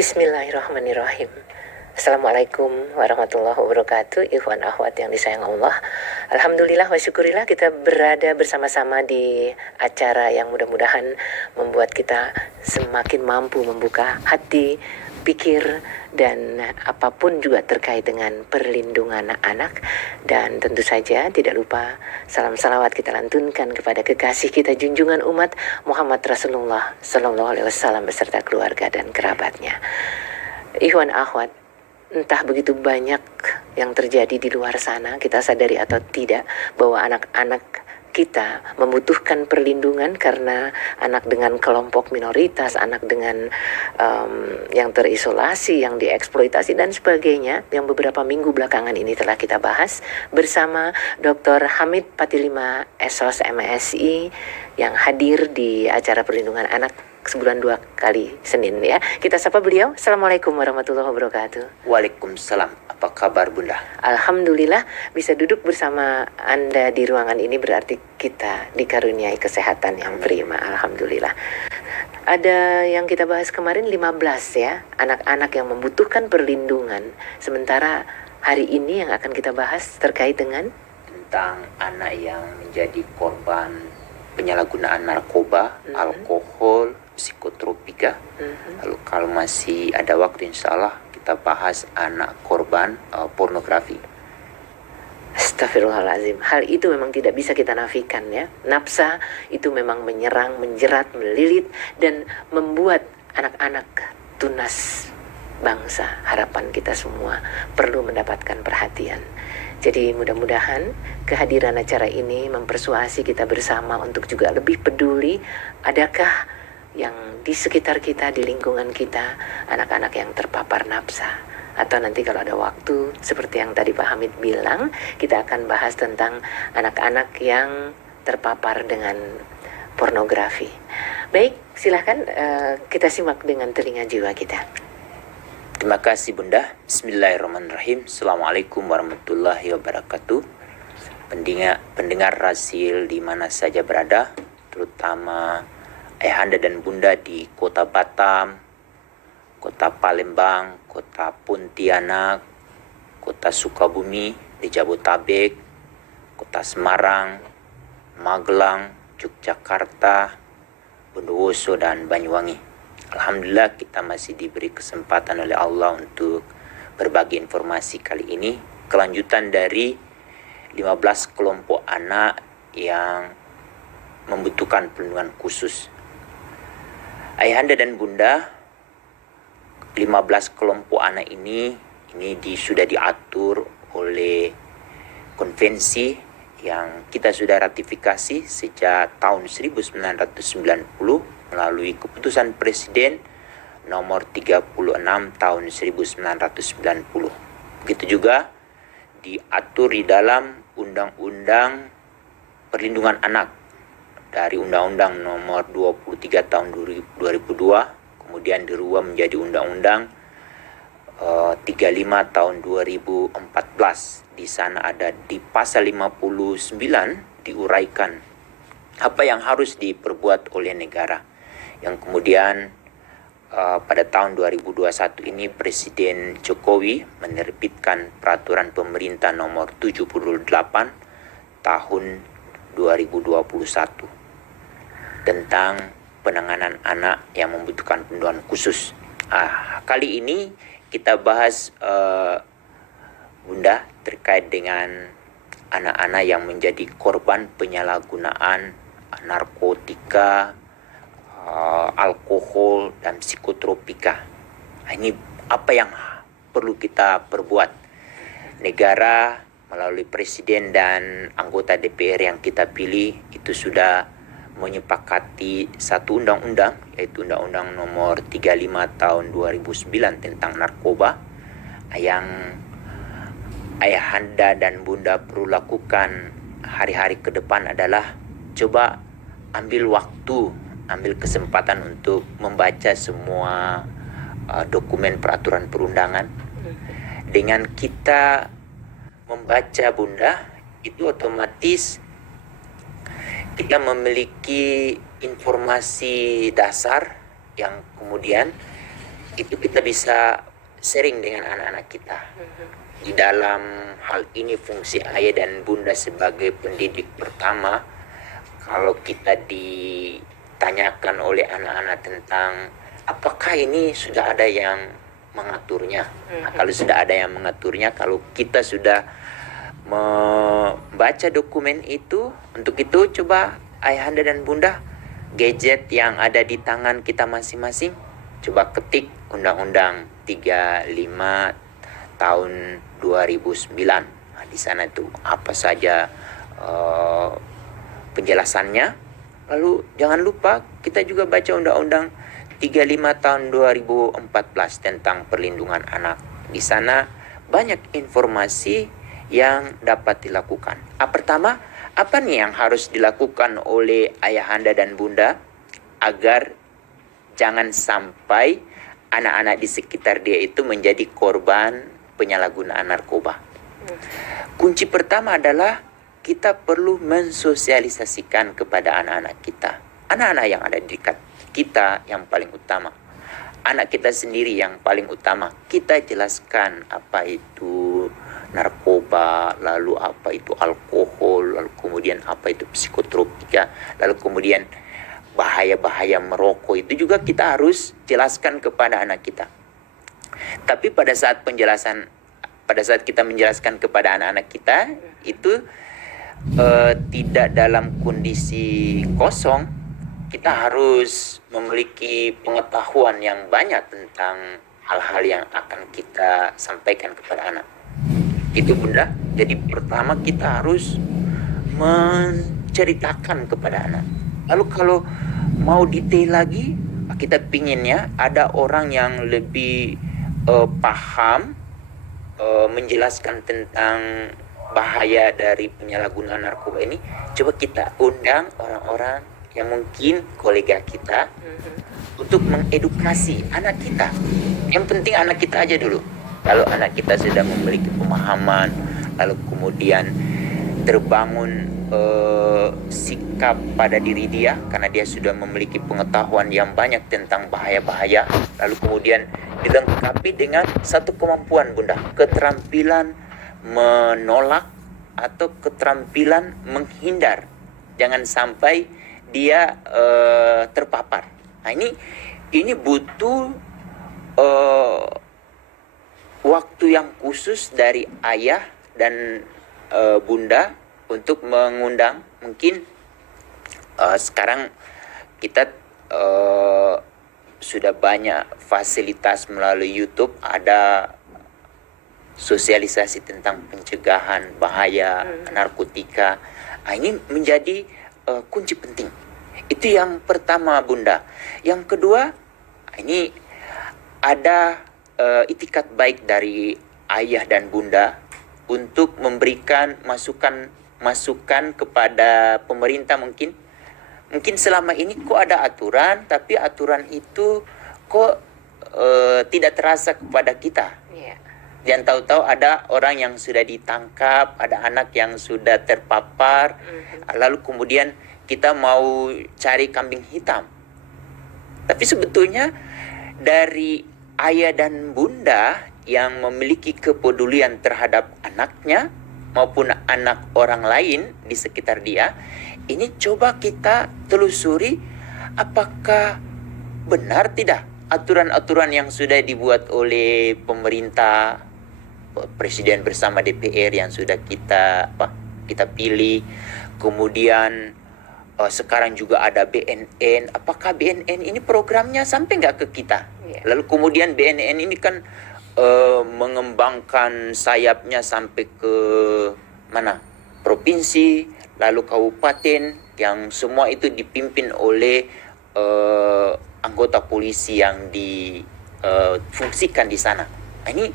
Bismillahirrahmanirrahim. Assalamualaikum warahmatullahi wabarakatuh. Ikhwan akhwat yang disayang Allah, alhamdulillah wa syukurillah kita berada bersama-sama di acara yang mudah-mudahan membuat kita semakin mampu membuka hati, pikir, dan apapun juga terkait dengan perlindungan anak. Dan tentu saja tidak lupa salam salawat kita lantunkan kepada kekasih kita junjungan umat Muhammad Rasulullah Sallallahu Alaihi Wasallam beserta keluarga dan kerabatnya. Ikhwan akhwat, entah begitu banyak yang terjadi di luar sana, kita sadari atau tidak bahwa anak-anak kita membutuhkan perlindungan karena anak dengan kelompok minoritas, anak dengan yang terisolasi, yang dieksploitasi dan sebagainya, yang beberapa minggu belakangan ini telah kita bahas bersama Dr. Hamid Patilima SOS MSI yang hadir di acara perlindungan anak sebulan 2 kali Senin ya. Kita sapa beliau. Assalamualaikum warahmatullahi wabarakatuh. Waalaikumsalam. Apa kabar Bunda? Alhamdulillah bisa duduk bersama Anda di ruangan ini berarti kita dikaruniai kesehatan yang prima. Alhamdulillah. Ada yang kita bahas kemarin 15 ya, anak-anak yang membutuhkan perlindungan. Sementara hari ini yang akan kita bahas terkait dengan tentang anak yang menjadi korban penyalahgunaan narkoba, alkohol, psikotropika. Lalu kalau masih ada waktu insya Allah kita bahas anak korban pornografi. Astagfirullahaladzim. Hal itu memang tidak bisa kita nafikan ya. Nafsa itu memang menyerang, menjerat, melilit dan membuat anak-anak tunas bangsa. Harapan kita semua perlu mendapatkan perhatian. Jadi mudah-mudahan kehadiran acara ini mempersuasi kita bersama untuk juga lebih peduli. Adakah yang di sekitar kita, di lingkungan kita, anak-anak yang terpapar nafsa? Atau nanti kalau ada waktu, seperti yang tadi Pak Hamid bilang, kita akan bahas tentang anak-anak yang terpapar dengan pornografi. Baik, silahkan kita simak dengan telinga jiwa kita. Terima kasih Bunda. Bismillahirrahmanirrahim. Assalamualaikum warahmatullahi wabarakatuh. Pendengar Rasil di mana saja berada, terutama ayahanda dan bunda di kota Batam, kota Palembang, kota Pontianak, kota Sukabumi, di Jabotabek, kota Semarang, Magelang, Yogyakarta, Bondowoso dan Banyuwangi. Alhamdulillah kita masih diberi kesempatan oleh Allah untuk berbagi informasi kali ini. Kelanjutan dari 15 kelompok anak yang membutuhkan perlindungan khusus. Ayahanda dan bunda, 15 kelompok anak ini sudah diatur oleh konvensi yang kita sudah ratifikasi sejak tahun 1990 melalui keputusan Presiden nomor 36 tahun 1990. Begitu juga diatur di dalam Undang-Undang Perlindungan Anak dari Undang-Undang nomor 23 tahun 2002, kemudian dirubah menjadi Undang-Undang 35 tahun 2014. Di sana ada di pasal 59 diuraikan apa yang harus diperbuat oleh negara. Yang kemudian pada tahun 2021 ini Presiden Jokowi menerbitkan peraturan pemerintah nomor 78 tahun 2021 tentang penanganan anak yang membutuhkan perlindungan khusus. Kali ini kita bahas Bunda terkait dengan anak-anak yang menjadi korban penyalahgunaan narkotika, alkohol dan psikotropika. Ini apa yang perlu kita perbuat? Negara melalui presiden dan anggota DPR yang kita pilih itu sudah menyepakati satu undang-undang, yaitu Undang-Undang nomor 35 tahun 2009 tentang narkoba, yang ayahanda dan bunda perlu lakukan hari-hari ke depan adalah coba ambil waktu, ambil kesempatan untuk membaca semua dokumen peraturan perundangan. Dengan kita membaca Bunda, itu otomatis kita memiliki informasi dasar yang kemudian itu kita bisa sharing dengan anak-anak kita. Di dalam hal ini fungsi ayah dan bunda sebagai pendidik pertama, kalau kita ditanyakan oleh anak-anak tentang apakah ini sudah ada yang mengaturnya. Nah, kalau sudah ada yang mengaturnya, kalau kita sudah membaca dokumen itu, untuk itu coba ayahanda dan bunda, gadget yang ada di tangan kita masing-masing, coba ketik Undang-Undang 35 tahun 2009. Nah, di sana itu apa saja penjelasannya. Lalu jangan lupa kita juga baca Undang-Undang 35 tahun 2014 tentang perlindungan anak. Di sana banyak informasi yang dapat dilakukan. Pertama, apa nih yang harus dilakukan oleh ayahanda dan bunda agar jangan sampai anak-anak di sekitar dia itu menjadi korban penyalahgunaan narkoba. Kunci pertama adalah kita perlu mensosialisasikan kepada anak-anak kita. Anak-anak yang ada di dekat kita yang paling utama. Anak kita sendiri yang paling utama. Kita jelaskan apa itu narkoba, lalu apa itu alkohol, lalu kemudian apa itu psikotropika, lalu kemudian bahaya-bahaya merokok, itu juga kita harus jelaskan kepada anak kita. Tapi pada saat kita menjelaskan kepada anak-anak kita itu tidak dalam kondisi kosong, kita harus memiliki pengetahuan yang banyak tentang hal-hal yang akan kita sampaikan kepada anak. Itu bunda. Jadi pertama kita harus menceritakan kepada anak. Lalu kalau mau detail lagi, kita pinginnya ada orang yang lebih paham menjelaskan tentang bahaya dari penyalahgunaan narkoba ini. Coba kita undang orang-orang yang mungkin kolega kita untuk mengedukasi anak kita. Yang penting anak kita aja dulu. Kalau anak kita sudah memiliki pemahaman, lalu kemudian terbangun sikap pada diri dia karena dia sudah memiliki pengetahuan yang banyak tentang bahaya-bahaya, lalu kemudian dilengkapi dengan satu kemampuan bunda, keterampilan menolak atau keterampilan menghindar, jangan sampai dia terpapar. Nah, ini butuh waktu yang khusus dari ayah dan bunda untuk mengundang. Mungkin sekarang kita sudah banyak fasilitas melalui YouTube, ada sosialisasi tentang pencegahan bahaya narkotika. Nah, ini menjadi kunci penting. Itu yang pertama bunda. Yang kedua, ini ada itikat baik dari ayah dan bunda untuk memberikan masukan kepada pemerintah. Mungkin selama ini kok ada aturan, tapi aturan itu kok tidak terasa kepada kita. Dan tahu-tahu ada orang yang sudah ditangkap, ada anak yang sudah terpapar, lalu kemudian kita mau cari kambing hitam. Tapi sebetulnya dari ayah dan bunda yang memiliki kepedulian terhadap anaknya maupun anak orang lain di sekitar dia, ini coba kita telusuri apakah benar tidak aturan-aturan yang sudah dibuat oleh pemerintah, presiden bersama DPR yang sudah kita pilih, kemudian sekarang juga ada BNN. Apakah BNN ini programnya sampai nggak ke kita? Lalu kemudian BNN ini kan mengembangkan sayapnya sampai ke mana? Provinsi, lalu kabupaten, yang semua itu dipimpin oleh anggota polisi yang difungsikan di sana. Nah, ini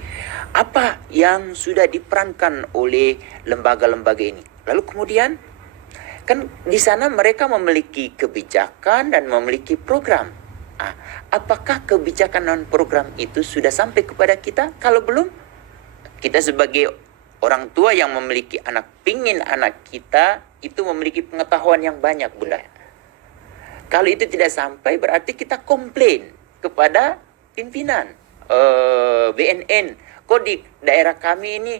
apa yang sudah diperankan oleh lembaga-lembaga ini? Lalu kemudian kan di sana mereka memiliki kebijakan dan memiliki program. Apakah kebijakan dan program itu sudah sampai kepada kita? Kalau belum, kita sebagai orang tua yang memiliki anak, pingin anak kita itu memiliki pengetahuan yang banyak bunda. Kalau itu tidak sampai, berarti kita komplain kepada pimpinan BNN. Kok di daerah kami ini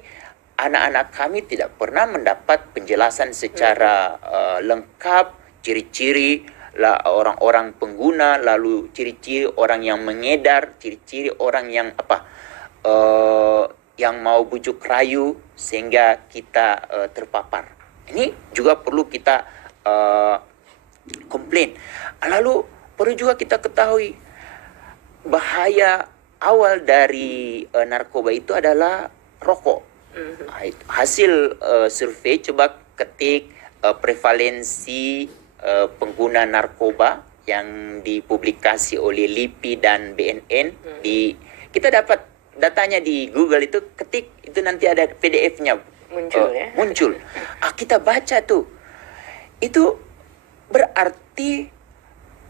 anak-anak kami tidak pernah mendapat penjelasan secara lengkap, ciri-ciri orang-orang pengguna, lalu ciri-ciri orang yang mengedar, ciri-ciri orang yang yang mau bujuk rayu sehingga kita terpapar. Ini juga perlu kita komplain. Lalu perlu juga kita ketahui bahaya awal dari narkoba itu adalah rokok. Hasil survei, coba ketik prevalensi pengguna narkoba yang dipublikasi oleh LIPI dan BNN. Kita dapat datanya di Google, itu ketik, itu nanti ada PDF-nya muncul. Kita baca tuh, itu berarti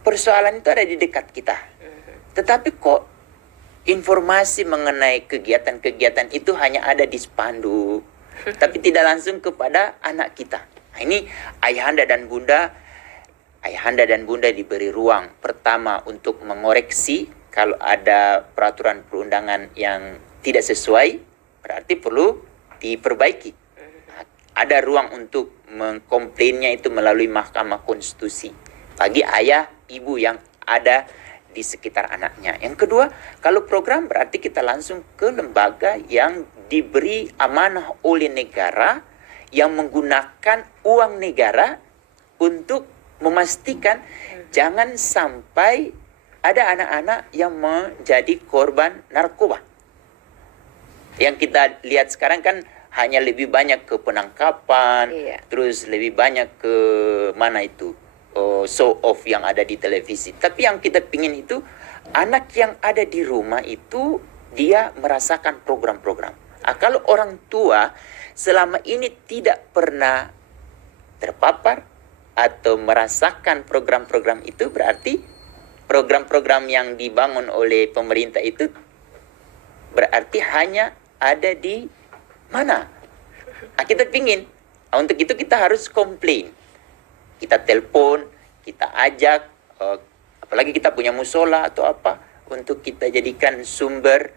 persoalan itu ada di dekat kita. Tetapi kok informasi mengenai kegiatan-kegiatan itu hanya ada di spanduk, tapi tidak langsung kepada anak kita. Nah, ini ayahanda dan bunda diberi ruang pertama untuk mengoreksi kalau ada peraturan perundangan yang tidak sesuai, berarti perlu diperbaiki. Nah, ada ruang untuk mengkomplainnya itu melalui Mahkamah Konstitusi bagi ayah ibu yang ada di sekitar anaknya. Yang kedua, kalau program berarti kita langsung ke lembaga yang diberi amanah oleh negara, yang menggunakan uang negara untuk memastikan jangan sampai ada anak-anak yang menjadi korban narkoba. Yang kita lihat sekarang kan hanya lebih banyak ke penangkapan, terus lebih banyak ke mana itu, show off yang ada di televisi. Tapi yang kita pingin itu anak yang ada di rumah itu dia merasakan program-program. Kalau orang tua selama ini tidak pernah terpapar atau merasakan program-program itu, berarti program-program yang dibangun oleh pemerintah itu berarti hanya ada di mana. Kita pingin. Untuk itu kita harus komplain. Kita telepon, kita ajak, apalagi kita punya musola atau apa, untuk kita jadikan sumber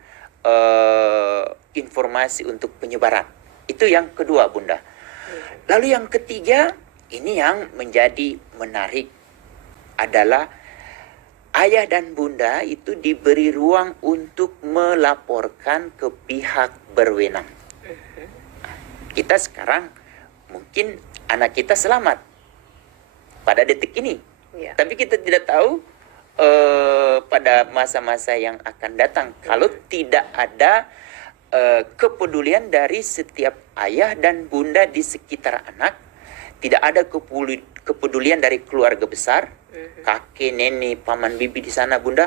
informasi untuk penyebaran. Itu yang kedua, Bunda. Lalu yang ketiga, ini yang menjadi menarik adalah ayah dan bunda itu diberi ruang untuk melaporkan ke pihak berwenang. Kita sekarang mungkin anak kita selamat pada detik ini. Tapi kita tidak tahu pada masa-masa yang akan datang. Kalau tidak ada kepedulian dari setiap ayah dan bunda di sekitar anak, tidak ada kepedulian dari keluarga besar, kakek, nenek, paman, bibi di sana, Bunda.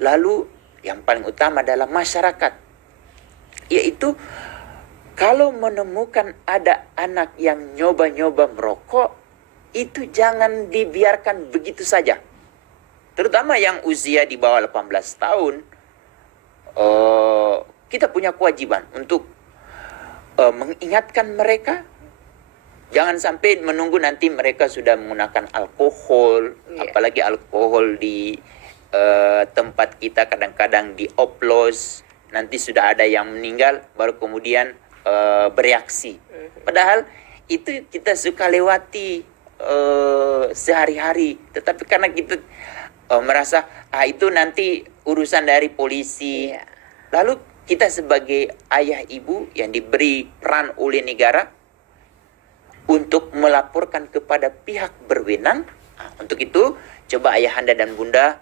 Lalu yang paling utama adalah masyarakat. Yaitu kalau menemukan ada anak yang nyoba-nyoba merokok, itu jangan dibiarkan begitu saja. Terutama yang usia di bawah 18 tahun, kita punya kewajiban untuk mengingatkan mereka. Jangan sampai menunggu nanti mereka sudah menggunakan alkohol, apalagi alkohol di tempat kita kadang-kadang dioplos, nanti sudah ada yang meninggal, baru kemudian bereaksi. Padahal itu kita suka lewati sehari-hari, tetapi karena kita merasa itu nanti urusan dari polisi. Lalu kita sebagai ayah ibu yang diberi peran oleh negara untuk melaporkan kepada pihak berwenang. Untuk itu, coba ayahanda dan bunda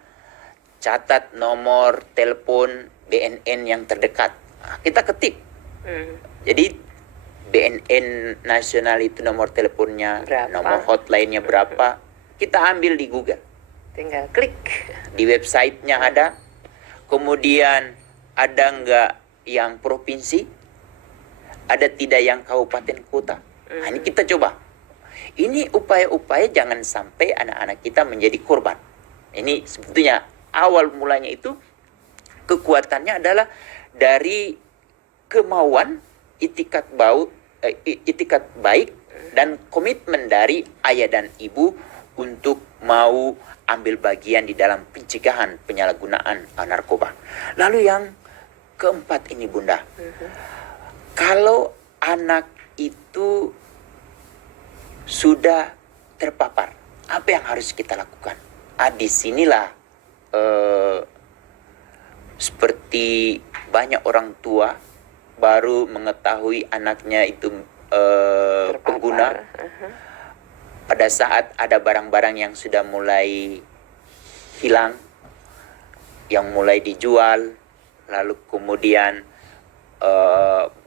catat nomor telepon BNN yang terdekat. Kita ketik. Jadi BNN nasional itu nomor teleponnya, nomor hotline-nya berapa, kita ambil di Google. Tinggal klik. Di website-nya ada. Kemudian ada enggak yang provinsi? Ada tidak yang kabupaten kota? Nah, ini kita coba. Ini upaya-upaya jangan sampai anak-anak kita menjadi korban. Ini sebetulnya awal mulanya itu kekuatannya adalah dari kemauan, itikat baik dan komitmen dari ayah dan ibu untuk mau ambil bagian di dalam pencegahan penyalahgunaan narkoba. Lalu yang keempat ini Bunda, kalau anak itu sudah terpapar, apa yang harus kita lakukan? Disinilah seperti banyak orang tua baru mengetahui anaknya itu pengguna pada saat ada barang-barang yang sudah mulai hilang, yang mulai dijual, lalu kemudian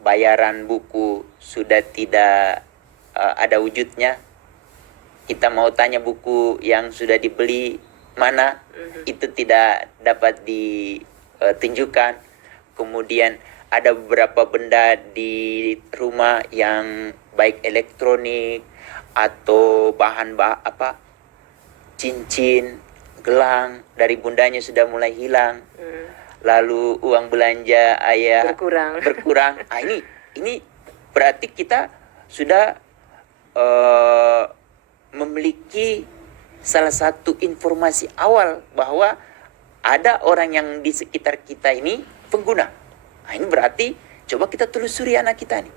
bayaran buku sudah tidak ada wujudnya. Kita mau tanya buku yang sudah dibeli mana, itu tidak dapat ditunjukkan. Kemudian ada beberapa benda di rumah yang baik elektronik atau cincin, gelang dari bundanya sudah mulai hilang. Lalu uang belanja ayah berkurang. Ini berarti kita sudah memiliki salah satu informasi awal bahwa ada orang yang di sekitar kita ini pengguna. Ini berarti coba kita telusuri anak kita nih.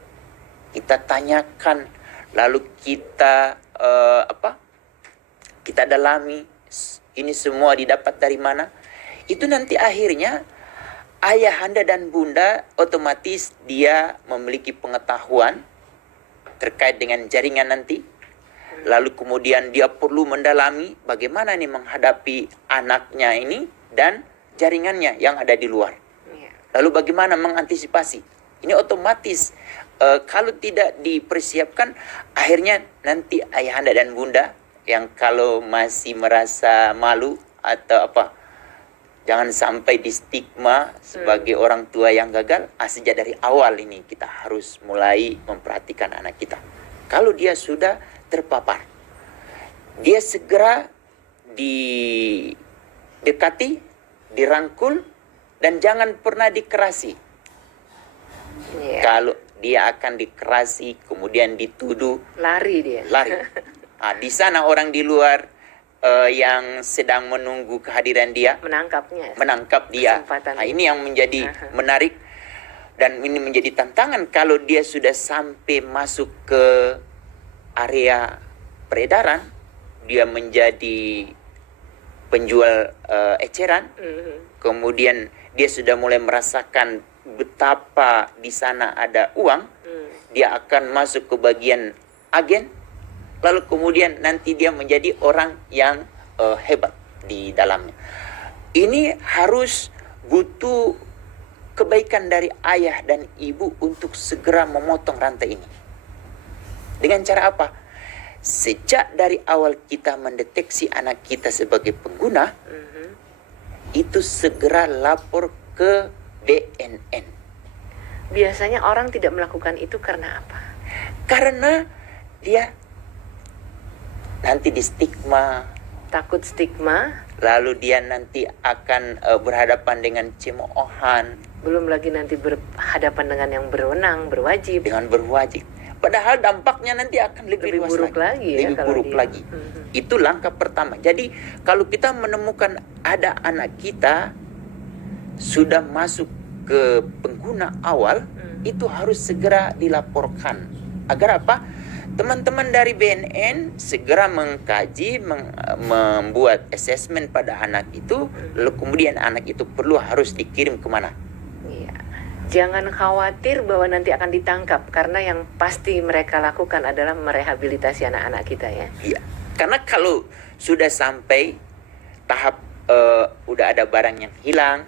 Kita tanyakan, lalu kita kita dalami ini semua didapat dari mana. Itu nanti akhirnya ayahanda dan bunda otomatis dia memiliki pengetahuan terkait dengan jaringan nanti. Lalu kemudian dia perlu mendalami bagaimana nih menghadapi anaknya ini dan jaringannya yang ada di luar. Lalu bagaimana mengantisipasi. Ini otomatis kalau tidak dipersiapkan, akhirnya nanti ayahanda dan bunda yang kalau masih merasa malu atau jangan sampai di stigma sebagai orang tua yang gagal. Sejak dari awal ini kita harus mulai memperhatikan anak kita. Kalau dia sudah terpapar, dia segera didekati, dirangkul, dan jangan pernah dikerasi. Kalau dia akan dikerasi, kemudian dituduh, lari. Di sana orang di luar yang sedang menunggu kehadiran dia menangkap dia. Ini yang menjadi menarik dan ini menjadi tantangan kalau dia sudah sampai masuk ke area peredaran, dia menjadi penjual eceran. Kemudian dia sudah mulai merasakan betapa di sana ada uang. Dia akan masuk ke bagian agen. Lalu kemudian nanti dia menjadi orang yang hebat di dalamnya. Ini harus butuh kebaikan dari ayah dan ibu untuk segera memotong rantai ini. Dengan cara apa? Sejak dari awal kita mendeteksi anak kita sebagai pengguna, itu segera lapor ke BNN. Biasanya orang tidak melakukan itu karena apa? Karena dia nanti di stigma. Takut stigma. Lalu dia nanti akan berhadapan dengan cemoohan. Belum lagi nanti berhadapan dengan yang berwenang, berwajib. Padahal dampaknya nanti akan lebih buruk lagi. Lebih buruk lagi. Itu langkah pertama. Jadi kalau kita menemukan ada anak kita sudah masuk ke pengguna awal, itu harus segera dilaporkan. Agar apa? Teman-teman dari BNN segera mengkaji, membuat assessment pada anak itu, lalu kemudian anak itu harus dikirim kemana? Jangan khawatir bahwa nanti akan ditangkap, karena yang pasti mereka lakukan adalah merehabilitasi anak-anak kita ya. Iya, karena kalau sudah sampai tahap udah ada barang yang hilang,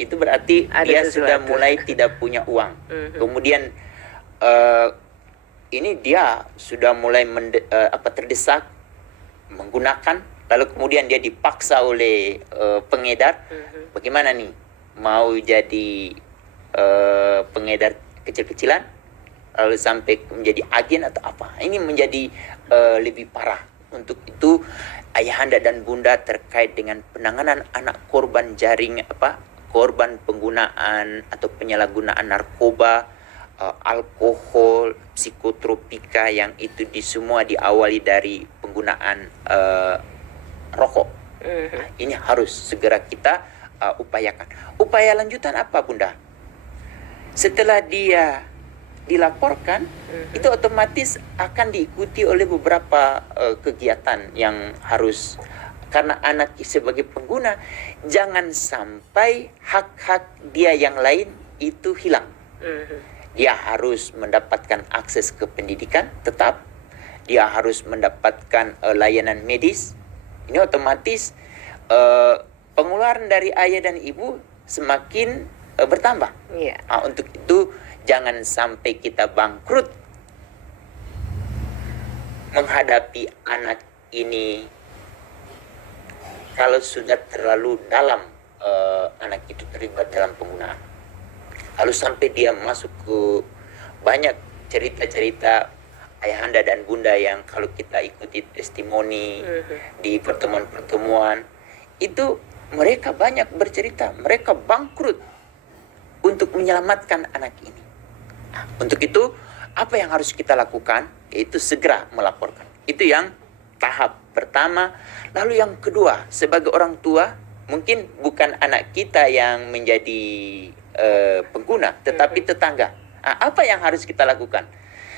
itu berarti ada dia sesuatu. Sudah mulai tidak punya uang. Kemudian ini dia sudah mulai terdesak menggunakan, lalu kemudian dia dipaksa oleh pengedar. Bagaimana nih? Mau jadi pengedar kecil-kecilan lalu sampai menjadi agen atau apa? Ini menjadi lebih parah. Untuk itu ayahanda dan bunda terkait dengan penanganan anak korban korban penggunaan atau penyalahgunaan narkoba, alkohol, psikotropika yang itu semua diawali dari penggunaan rokok. Nah, ini harus segera kita upayakan. Upaya lanjutan apa, Bunda? Setelah dia dilaporkan, itu otomatis akan diikuti oleh beberapa kegiatan yang harus, karena anak sebagai pengguna, jangan sampai hak-hak dia yang lain itu hilang. Dia harus mendapatkan akses ke pendidikan tetap, dia harus mendapatkan layanan medis. Ini otomatis pengeluaran dari ayah dan ibu semakin bertambah. Untuk itu jangan sampai kita bangkrut menghadapi anak ini kalau sudah terlalu dalam anak itu terlibat dalam penggunaan. Lalu sampai dia masuk ke banyak cerita-cerita ayahanda dan bunda yang kalau kita ikuti testimoni di pertemuan-pertemuan, itu mereka banyak bercerita, mereka bangkrut untuk menyelamatkan anak ini. Nah, untuk itu apa yang harus kita lakukan? Yaitu segera melaporkan. Itu yang tahap pertama. Lalu yang kedua, sebagai orang tua, mungkin bukan anak kita yang menjadi pengguna, tetapi tetangga. Nah, apa yang harus kita lakukan?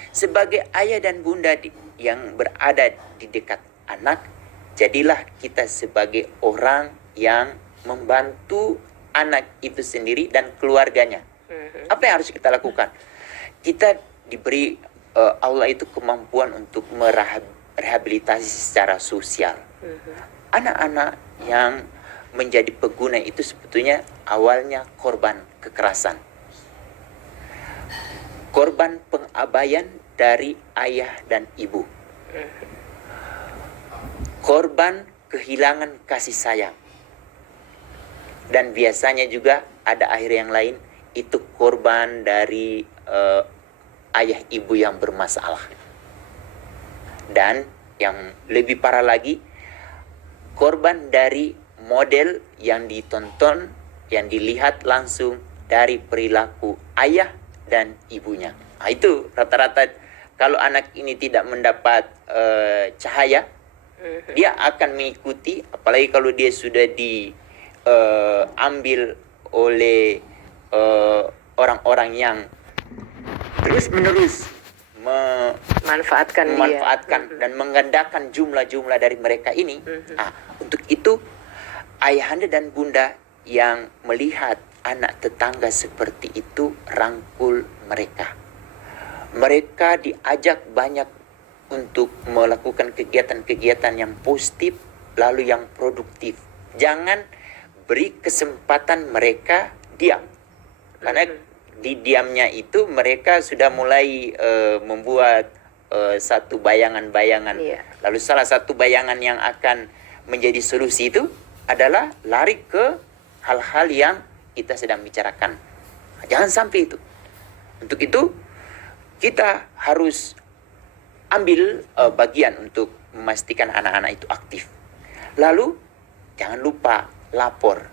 Sebagai ayah dan bunda yang berada di dekat anak, jadilah kita sebagai orang yang membantu anak itu sendiri dan keluarganya. Apa yang harus kita lakukan? Kita diberi Allah itu kemampuan untuk merehabilitasi secara sosial. Anak-anak yang menjadi pengguna itu sebetulnya awalnya korban kekerasan, korban pengabaian dari ayah dan ibu, korban kehilangan kasih sayang, dan biasanya juga ada akhir yang lain, itu korban dari ayah ibu yang bermasalah. Dan yang lebih parah lagi, korban dari model yang ditonton, yang dilihat langsung dari perilaku ayah dan ibunya. Nah, itu rata-rata kalau anak ini tidak mendapat cahaya, dia akan mengikuti, apalagi kalau dia sudah diambil oleh orang-orang yang terus-menerus memanfaatkan dan menggandakan jumlah-jumlah dari mereka ini. Untuk itu ayahanda dan bunda yang melihat anak tetangga seperti itu, rangkul mereka. Mereka diajak banyak untuk melakukan kegiatan-kegiatan yang positif lalu yang produktif. Jangan beri kesempatan mereka diam, karena di diamnya itu mereka sudah mulai membuat satu bayangan-bayangan. Lalu salah satu bayangan yang akan menjadi solusi itu adalah lari ke hal-hal yang kita sedang bicarakan. Jangan sampai itu. Untuk itu kita harus ambil bagian untuk memastikan anak-anak itu aktif. Lalu jangan lupa lapor.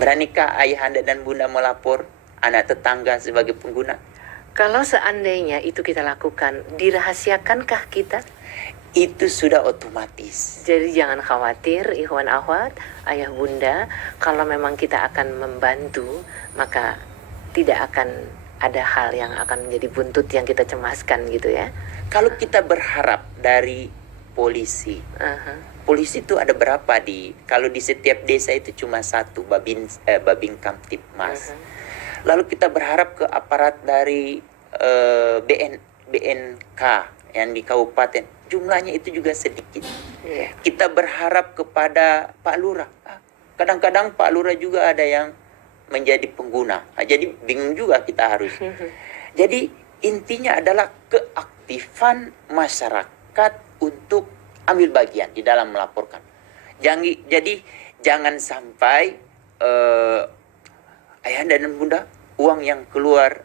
Beranikah ayahanda dan bunda melapor anak tetangga sebagai pengguna? Kalau seandainya itu kita lakukan, dirahasiakankah kita? Itu sudah otomatis. Jadi jangan khawatir, ikhwan akhwat, ayah bunda, kalau memang kita akan membantu, maka tidak akan ada hal yang akan menjadi buntut yang kita cemaskan gitu ya. Kalau kita berharap dari polisi, polisi itu ada berapa kalau di setiap desa itu cuma satu, Babin Kamtipmas. Lalu kita berharap ke aparat dari BNK yang di kabupaten, jumlahnya itu juga sedikit. Kita berharap kepada Pak Lurah. Kadang-kadang Pak Lurah juga ada yang menjadi pengguna. Jadi bingung juga kita harus. Jadi intinya adalah keaktifan masyarakat untuk ambil bagian di dalam melaporkan. Jadi jangan sampai ayahanda dan bunda, uang yang keluar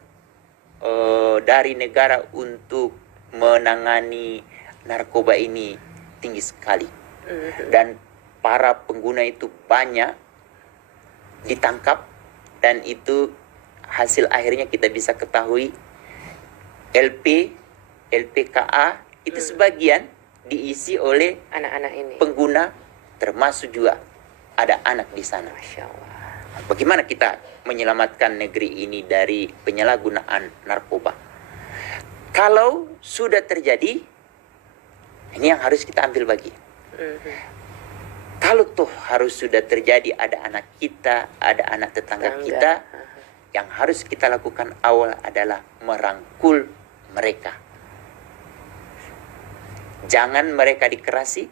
dari negara untuk menangani narkoba ini tinggi sekali. Dan para pengguna itu banyak ditangkap, dan itu hasil akhirnya kita bisa ketahui LPKA itu sebagian diisi oleh Anak-anak ini. pengguna, termasuk juga ada anak di sana. Masya Allah. Bagaimana kita menyelamatkan negeri ini dari penyalahgunaan narkoba? Kalau sudah terjadi, ini yang harus kita ambil bagi. Kalau toh harus sudah terjadi, ada anak kita, ada anak tetangga kita, yang harus kita lakukan awal adalah merangkul mereka. Jangan mereka dikerasi,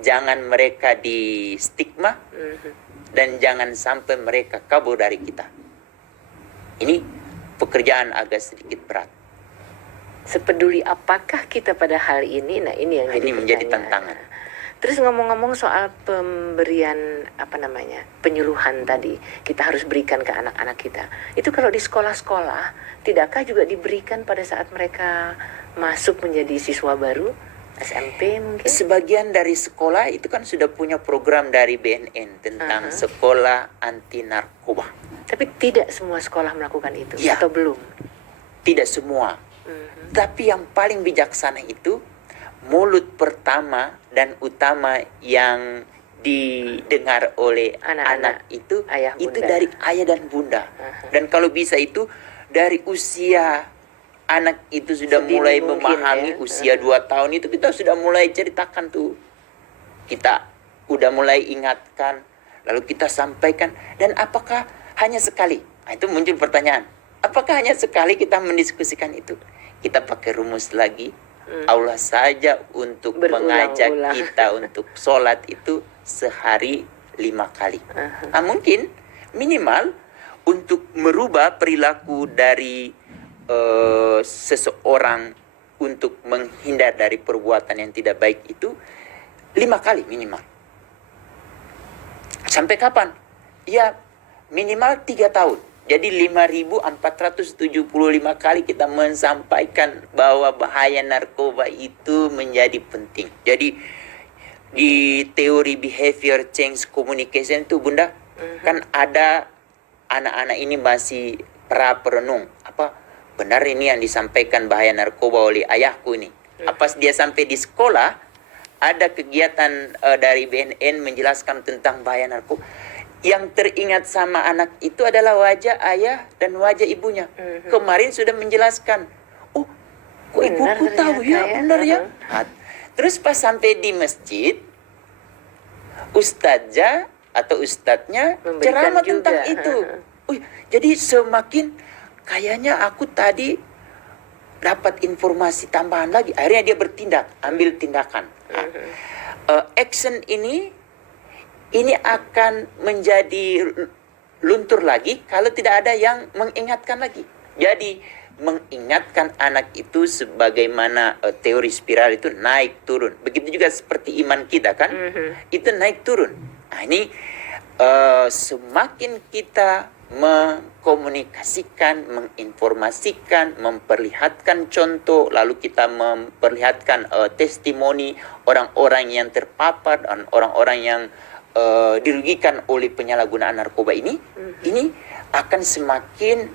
jangan mereka di stigma, dan jangan sampai mereka kabur dari kita. Ini pekerjaan agak sedikit berat. Sepeduli apakah kita pada hal ini? Nah, ini yang Ini menjadi pertanyaan. tantangan. Terus ngomong-ngomong soal pemberian penyuluhan tadi, kita harus berikan ke anak-anak kita. Itu kalau di sekolah-sekolah, tidakkah juga diberikan pada saat mereka masuk menjadi siswa baru, SMP mungkin? Sebagian dari sekolah itu kan sudah punya program dari BNN tentang sekolah anti narkoba. Tapi tidak semua sekolah melakukan itu, Ya. atau belum? Tidak semua. Tapi yang paling bijaksana itu mulut pertama dan utama yang didengar oleh Anak-anak, anak itu ayah, itu bunda. dari ayah dan bunda. Dan kalau bisa itu dari usia anak itu sudah Sedini mulai mungkin, memahami, ya. usia 2 tahun itu kita sudah mulai ceritakan tuh. Kita udah mulai ingatkan, lalu kita sampaikan. Dan apakah hanya sekali? Nah, itu muncul pertanyaan. Apakah hanya sekali kita mendiskusikan itu? Kita pakai rumus lagi. Allah saja untuk mengajak Berulang-ulang. kita untuk sholat itu sehari 5 kali. Nah, mungkin minimal untuk merubah perilaku dari seseorang untuk menghindar dari perbuatan yang tidak baik itu 5 kali minimal. Sampai kapan? Ya minimal 3 tahun. Jadi 5.475 kali kita mensampaikan bahwa bahaya narkoba itu menjadi penting. Jadi di teori behavior change communication itu Bunda, kan ada anak-anak ini masih perenung. Apa benar ini yang disampaikan bahaya narkoba oleh ayahku ini? Apa dia sampai di sekolah ada kegiatan dari BNN menjelaskan tentang bahaya narkoba? Yang teringat sama anak itu adalah wajah ayah dan wajah ibunya. Kemarin sudah menjelaskan. Oh, kok Benar ibuku tahu ternyata ya, ya. benar ya. Nah, terus pas sampai di masjid, ustazah atau ustadznya Memberikan ceramah juga. tentang itu. Jadi semakin kayaknya aku tadi dapat informasi tambahan lagi. Akhirnya dia bertindak, ambil tindakan. Action ini akan menjadi luntur lagi kalau tidak ada yang mengingatkan lagi. Jadi mengingatkan anak itu sebagaimana teori spiral itu naik turun. Begitu juga seperti iman kita kan, itu naik turun. Nah ini semakin kita mengkomunikasikan, menginformasikan, memperlihatkan contoh, lalu kita memperlihatkan testimoni orang-orang yang terpapar dan orang-orang yang dirugikan oleh penyalahgunaan narkoba ini akan semakin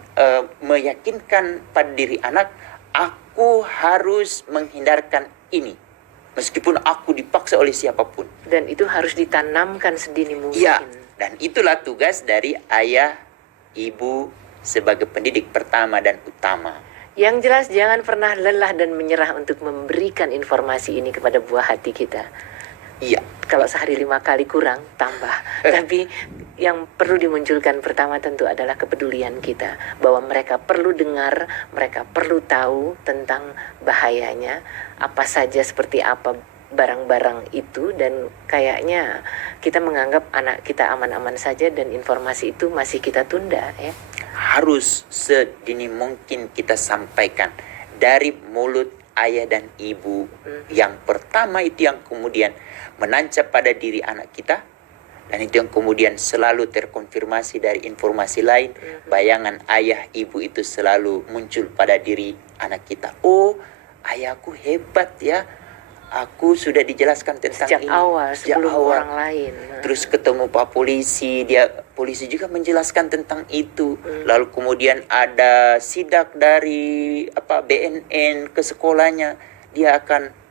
meyakinkan pada diri anak, aku harus menghindarkan ini meskipun aku dipaksa oleh siapapun. Dan itu harus ditanamkan sedini mungkin. Ya, dan itulah tugas dari ayah, ibu sebagai pendidik pertama dan utama. Yang jelas jangan pernah lelah dan menyerah untuk memberikan informasi ini kepada buah hati kita. Iya. Kalau sehari 5 kali kurang, tambah. Tapi yang perlu dimunculkan pertama tentu adalah kepedulian kita. Bahwa mereka perlu dengar, mereka perlu tahu tentang bahayanya. Apa saja, seperti apa barang-barang itu. Dan kayaknya kita menganggap anak kita aman-aman saja dan informasi itu masih kita tunda, ya. Harus sedini mungkin kita sampaikan dari mulut ayah dan ibu. Yang pertama itu yang kemudian menancap pada diri anak kita, dan itu yang kemudian selalu terkonfirmasi dari informasi lain. Bayangan ayah ibu itu selalu muncul pada diri anak kita. Oh, ayahku hebat ya, aku sudah dijelaskan tentang Sejak ini awal, sejak sebelum awal. orang lain. Terus ketemu Pak Polisi, polisi juga menjelaskan tentang itu. Lalu kemudian ada sidak dari BNN ke sekolahnya, dia akan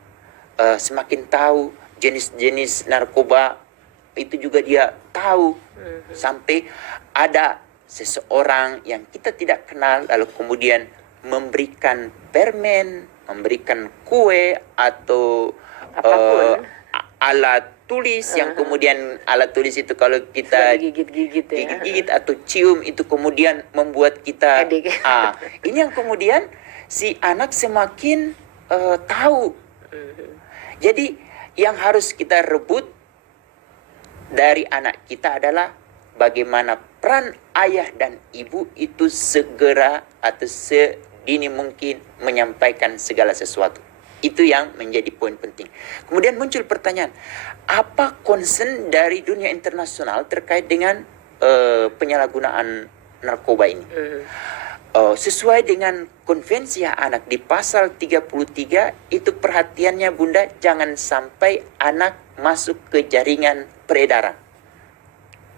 semakin tahu jenis-jenis narkoba itu juga dia tahu. Sampai ada seseorang yang kita tidak kenal lalu kemudian memberikan permen, memberikan kue atau Apapun. alat tulis yang kemudian alat tulis itu kalau kita Gigit-gigit ya. gigit-gigit atau cium itu kemudian membuat kita Adik. ini yang kemudian si anak semakin tahu. Jadi yang harus kita rebut dari anak kita adalah bagaimana peran ayah dan ibu itu segera atau sedini mungkin menyampaikan segala sesuatu. Itu yang menjadi poin penting. Kemudian muncul pertanyaan, apa concern dari dunia internasional terkait dengan penyalahgunaan narkoba ini? Sesuai dengan konvensi hak anak di pasal 33 itu perhatiannya Bunda jangan sampai anak masuk ke jaringan peredaran.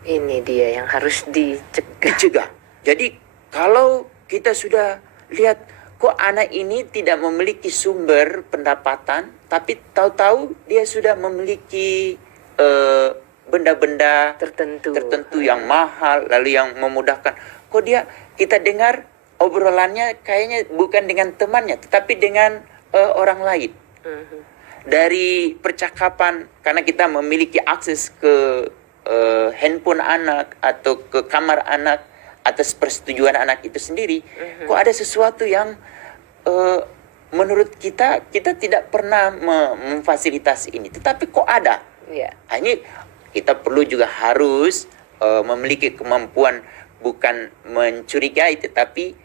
Ini dia yang harus Dicegah. Jadi kalau kita sudah lihat kok anak ini tidak memiliki sumber pendapatan tapi tahu-tahu dia sudah memiliki benda-benda tertentu yang mahal lalu yang memudahkan. Kok kita dengar obrolannya kayaknya bukan dengan temannya tetapi dengan orang lain. Dari percakapan karena kita memiliki akses ke handphone anak atau ke kamar anak atas persetujuan anak itu sendiri, kok ada sesuatu yang menurut kita tidak pernah memfasilitasi ini, tetapi kok ada. Nah, ini kita perlu juga harus memiliki kemampuan bukan mencurigai, tetapi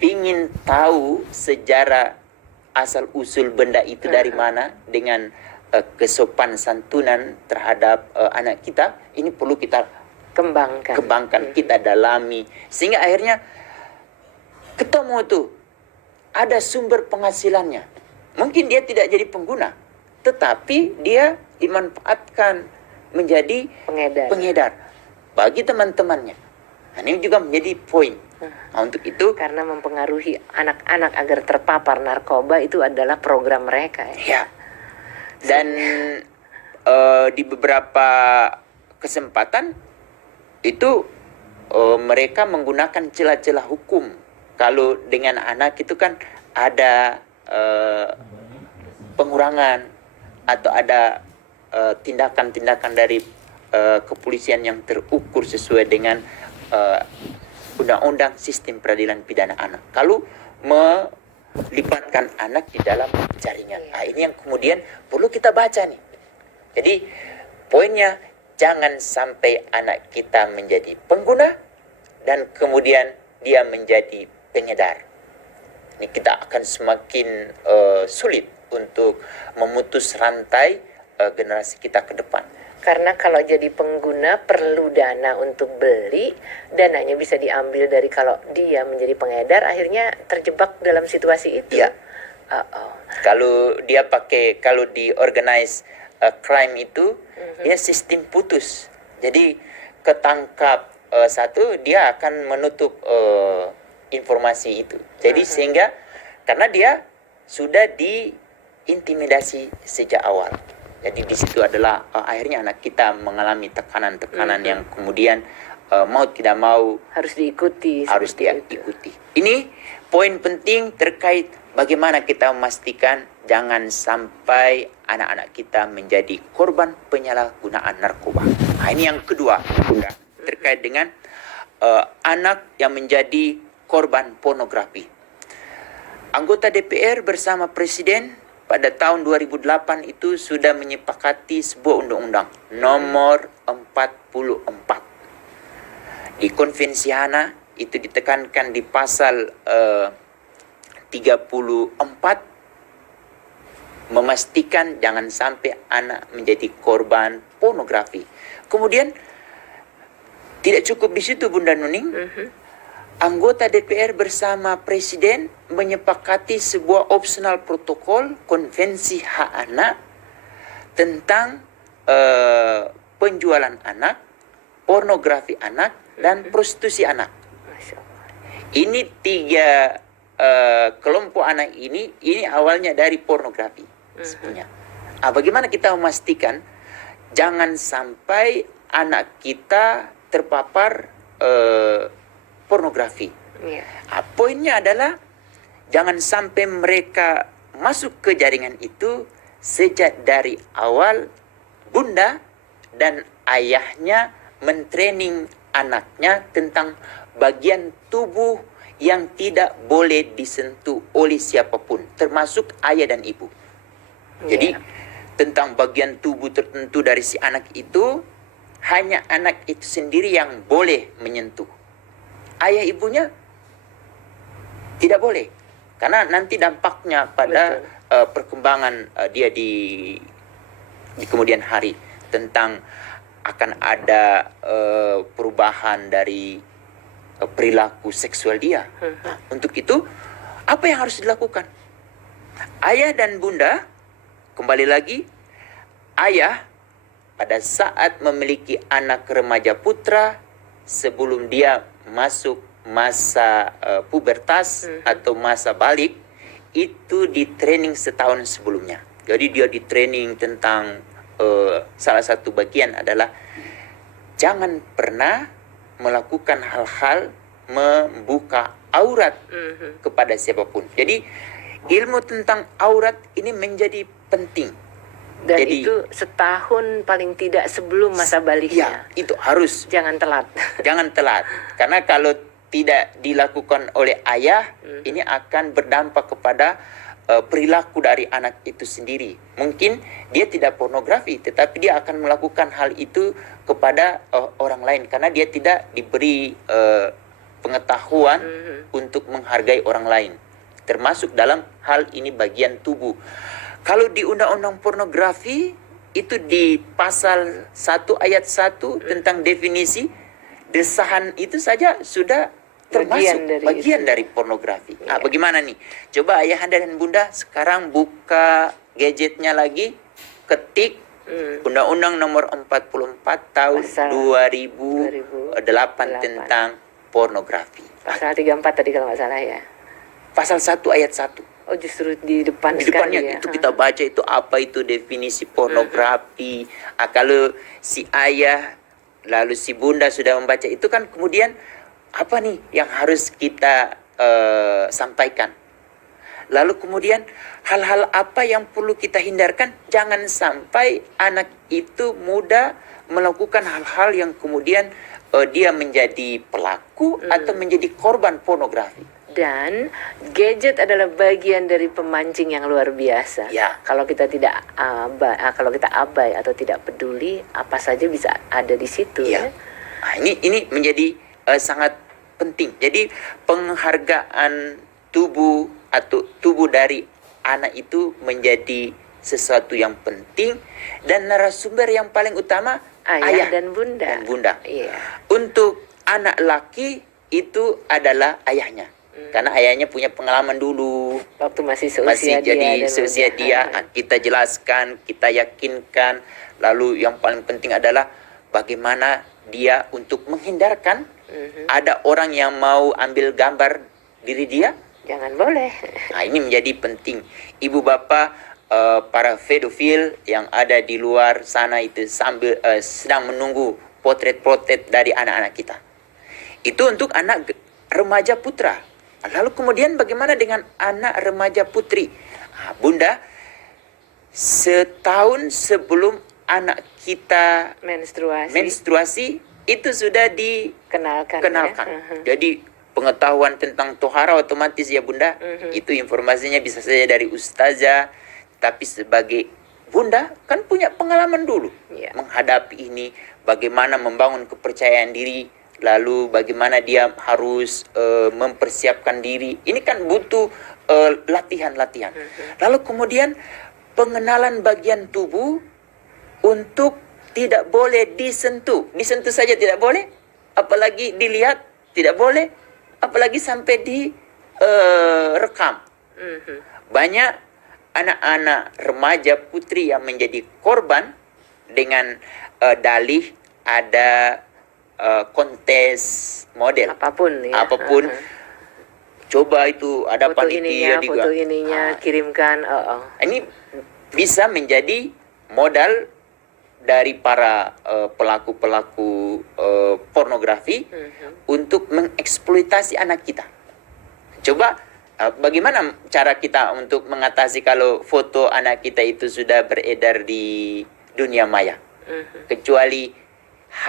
ingin tahu sejarah asal usul benda itu dari mana dengan kesopan santunan terhadap anak kita. Ini perlu kita kembangkan, kita dalami sehingga akhirnya ketemu tuh ada sumber penghasilannya. Mungkin dia tidak jadi pengguna, tetapi dia dimanfaatkan menjadi pengedar bagi teman-temannya. Nah, ini juga menjadi poin. Nah, untuk itu karena mempengaruhi anak-anak agar terpapar narkoba itu adalah program mereka ya. Dan di beberapa kesempatan itu mereka menggunakan celah-celah hukum. Kalau dengan anak itu kan ada pengurangan atau ada tindakan-tindakan dari kepolisian yang terukur sesuai dengan undang-undang sistem peradilan pidana anak. Kalau melibatkan anak di dalam jaringan. Nah, ini yang kemudian perlu kita baca nih. Jadi poinnya jangan sampai anak kita menjadi pengguna dan kemudian dia menjadi pengedar. Ini kita akan semakin sulit untuk memutus rantai generasi kita ke depan. Karena kalau jadi pengguna perlu dana untuk beli, dananya bisa diambil dari kalau dia menjadi pengedar akhirnya terjebak dalam situasi itu. Ya. Kalau di organize crime itu dia sistem putus. Jadi ketangkap satu dia akan menutup informasi itu. Jadi sehingga karena dia sudah diintimidasi sejak awal. Jadi di situ adalah akhirnya anak kita mengalami tekanan-tekanan yang kemudian mau tidak mau harus diikuti. Ini poin penting terkait bagaimana kita memastikan jangan sampai anak-anak kita menjadi korban penyalahgunaan narkoba. Nah, ini yang kedua, Bunda, terkait dengan anak yang menjadi korban pornografi. Anggota DPR bersama Presiden pada tahun 2008 itu sudah menyepakati sebuah undang-undang nomor 44. Di Konvensi HANA itu ditekankan di pasal 34 memastikan jangan sampai anak menjadi korban pornografi. Kemudian tidak cukup di situ Bunda Nuning. Anggota DPR bersama Presiden menyepakati sebuah optional protokol konvensi hak anak tentang penjualan anak, pornografi anak, dan prostitusi anak. Ini 3 kelompok anak ini awalnya dari pornografi sebenarnya. Bagaimana kita memastikan jangan sampai anak kita terpapar pornografi? Poinnya adalah jangan sampai mereka masuk ke jaringan itu sejak dari awal. Bunda dan ayahnya mentraining anaknya tentang bagian tubuh yang tidak boleh disentuh oleh siapapun, termasuk ayah dan ibu. Jadi tentang bagian tubuh tertentu dari si anak itu hanya anak itu sendiri yang boleh menyentuh. Ayah ibunya tidak boleh, karena nanti dampaknya pada perkembangan dia di kemudian hari, tentang akan ada perubahan dari perilaku seksual dia. Nah, untuk itu apa yang harus dilakukan? Ayah dan bunda, kembali lagi, ayah pada saat memiliki anak remaja putra sebelum dia masuk masa pubertas atau masa balik, itu di training setahun sebelumnya. Jadi dia di training tentang salah satu bagian adalah jangan pernah melakukan hal-hal membuka aurat kepada siapapun. Jadi ilmu tentang aurat ini menjadi penting. Dan Jadi, itu setahun paling tidak sebelum masa baliknya. Ya, itu harus. Jangan telat. Jangan telat. Karena kalau tidak dilakukan oleh ayah, ini akan berdampak kepada perilaku dari anak itu sendiri. Mungkin dia tidak pornografi, tetapi dia akan melakukan hal itu kepada orang lain karena dia tidak diberi pengetahuan untuk menghargai orang lain. Termasuk dalam hal ini bagian tubuh. Kalau di undang-undang pornografi itu di pasal 1 ayat 1 tentang definisi, desahan itu saja sudah termasuk bagian dari pornografi. Nah, bagaimana nih? Coba ayahanda dan bunda sekarang buka gadgetnya lagi, ketik Undang-Undang nomor 44 tahun 2008 tentang pornografi. Pasal 34 tadi kalau nggak salah ya. Pasal 1 ayat 1. Oh, justru di depan Di sekali depannya ya. itu kita baca itu apa itu definisi pornografi. Kalau si ayah lalu si bunda sudah membaca itu kan kemudian apa nih yang harus kita sampaikan. Lalu kemudian hal-hal apa yang perlu kita hindarkan. Jangan sampai anak itu muda melakukan hal-hal yang kemudian dia menjadi pelaku atau menjadi korban pornografi. Dan gadget adalah bagian dari pemancing yang luar biasa. Ya. Kalau kita tidak abai atau tidak peduli, apa saja bisa ada di situ. Ya. Nah, ini menjadi sangat penting. Jadi penghargaan tubuh atau tubuh dari anak itu menjadi sesuatu yang penting, dan narasumber yang paling utama ayah dan bunda. Iya. Untuk anak laki itu adalah ayahnya. Karena ayahnya punya pengalaman dulu. Waktu masih seusia dia. Kita jelaskan, kita yakinkan. Lalu yang paling penting adalah bagaimana dia untuk menghindarkan ada orang yang mau ambil gambar diri dia. Jangan boleh. Nah, ini menjadi penting. Ibu bapak, para pedofil yang ada di luar sana itu sedang menunggu potret-potret dari anak-anak kita. Itu untuk anak remaja putra. Lalu kemudian bagaimana dengan anak remaja putri? Nah, bunda, setahun sebelum anak kita menstruasi itu sudah dikenalkan. Ya? Jadi pengetahuan tentang tohara otomatis ya bunda, itu informasinya bisa saja dari ustazah, tapi sebagai bunda kan punya pengalaman dulu menghadapi ini, bagaimana membangun kepercayaan diri, lalu bagaimana dia harus mempersiapkan diri. Ini kan butuh latihan-latihan. Lalu kemudian pengenalan bagian tubuh untuk tidak boleh disentuh. Disentuh saja tidak boleh, apalagi dilihat tidak boleh, apalagi sampai direkam. Banyak anak-anak remaja putri yang menjadi korban dengan dalih ada kontes model apapun. Coba itu ada Foto panitia ininya, foto ininya, Ah, kirimkan. Oh, oh. ini bisa menjadi modal dari para pelaku-pelaku pornografi untuk mengeksploitasi anak kita. Coba bagaimana cara kita untuk mengatasi kalau foto anak kita itu sudah beredar di dunia maya? Kecuali